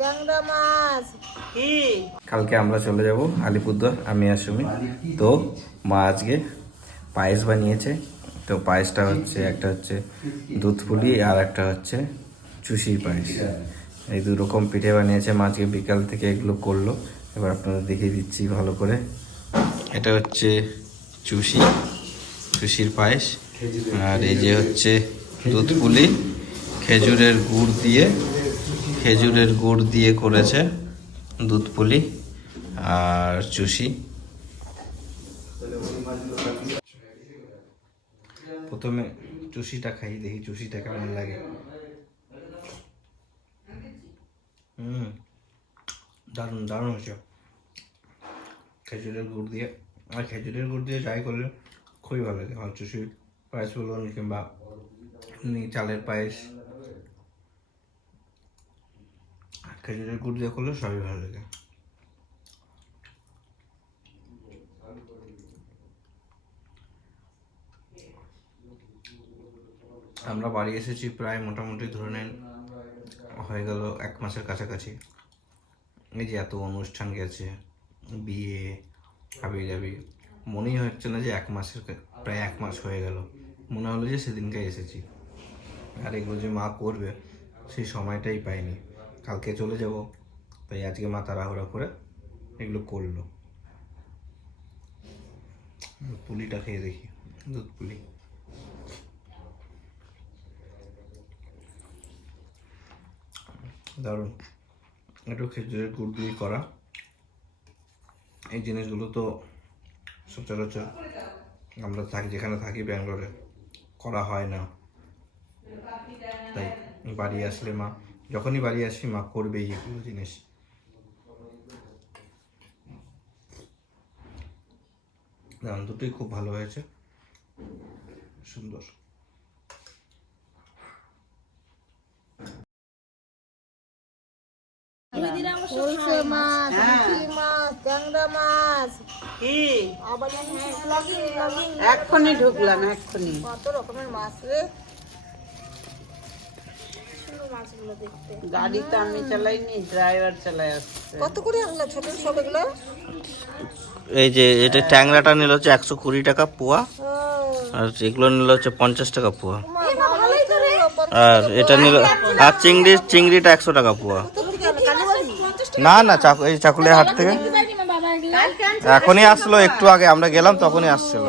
ট্যাংরা মাছ কি? কালকে আমরা চলে যাব আলিপুরদুয়ার, আমি আর সুমি। তো মা আজকে পায়েস বানিয়েছে। তো পায়েসটা হচ্ছে, একটা হচ্ছে দুধ পুলি আর একটা হচ্ছে চুষির পায়েস। এই দু রকম পিঠে বানিয়েছে মা আজকে, বিকাল থেকে এগুলো করলো। এবার আপনাদের দেখিয়ে দিচ্ছি ভালো করে। এটা হচ্ছে চুষির পায়েস, আর এই যে হচ্ছে দুধ পুলি খেজুরের গুড় দিয়ে করেছে দুধ পুলি আর চুষি। প্রথমে চুষিটা খাই, দেখি চুষিটা কেমন লাগে। দারুণ দারুণ হচ্ছে খেজুরের গুড় দিয়ে। আর খেজুরের গুড় দিয়ে ট্রাই করলে খুবই ভালো লাগে। আর চুষির পায়েস বলুন কিংবা চালের পায়েস, খেজুরের গুড় দিয়ে করলে সবই ভালো লাগে। আমরা বাড়ি এসেছি প্রায় মোটামুটি ধরে নেন হয়ে গেল 1 মাসের কাছাকাছি। এই যে এত অনুষ্ঠান গেছে, বিয়ে হাবি যাবি, মনেই হচ্ছে না যে প্রায় 1 মাস হয়ে গেল। মনে হলো যে সেদিনকে এসেছি। আর এগুলো যে মা করবে সেই সময়টাই পাইনি। কালকে চলে যাব, তাই আজকে মা তাড়াহুড়া করে এগুলো করলো। পুলিটা খেয়ে দেখি, দুধ পুলি। দারুণ, একটু খেজুরের গুড় দিয়ে করা। এই জিনিসগুলো তো সচরাচর আমরা যেখানে থাকি ব্যাঙ্গালোরে করা হয় না। তাই বাড়ি আসলে যখনই বাড়ি আসি মা করবেই এগুলো জিনিস। দুটোই খুব ভালো হয়েছে, সুন্দর। মাছ, মাছ, ট্যাংরা মাছ কি? আবার এক্ষুনি ঢুকলাম, এক্ষুনি। কত রকমের মাছ রে, মাছগুলো দেখতে। গাড়ি তো আমি চালাইনি, ড্রাইভার চালাই আসছে। কত করে আনলো ছোট সব এগুলো? এই যে এটা ট্যাংরাটা নিল হচ্ছে 120 টাকা পোয়া, আর এগুলো নিল হচ্ছে 50 টাকা পোয়া। আর এটা নিল, আর চিংড়িটা 100 টাকা পোয়া। না না, এই চাকুলিয়া হাট থেকে এখনই আসলো, একটু আগে আমরা গেলাম তখনই আসছিল।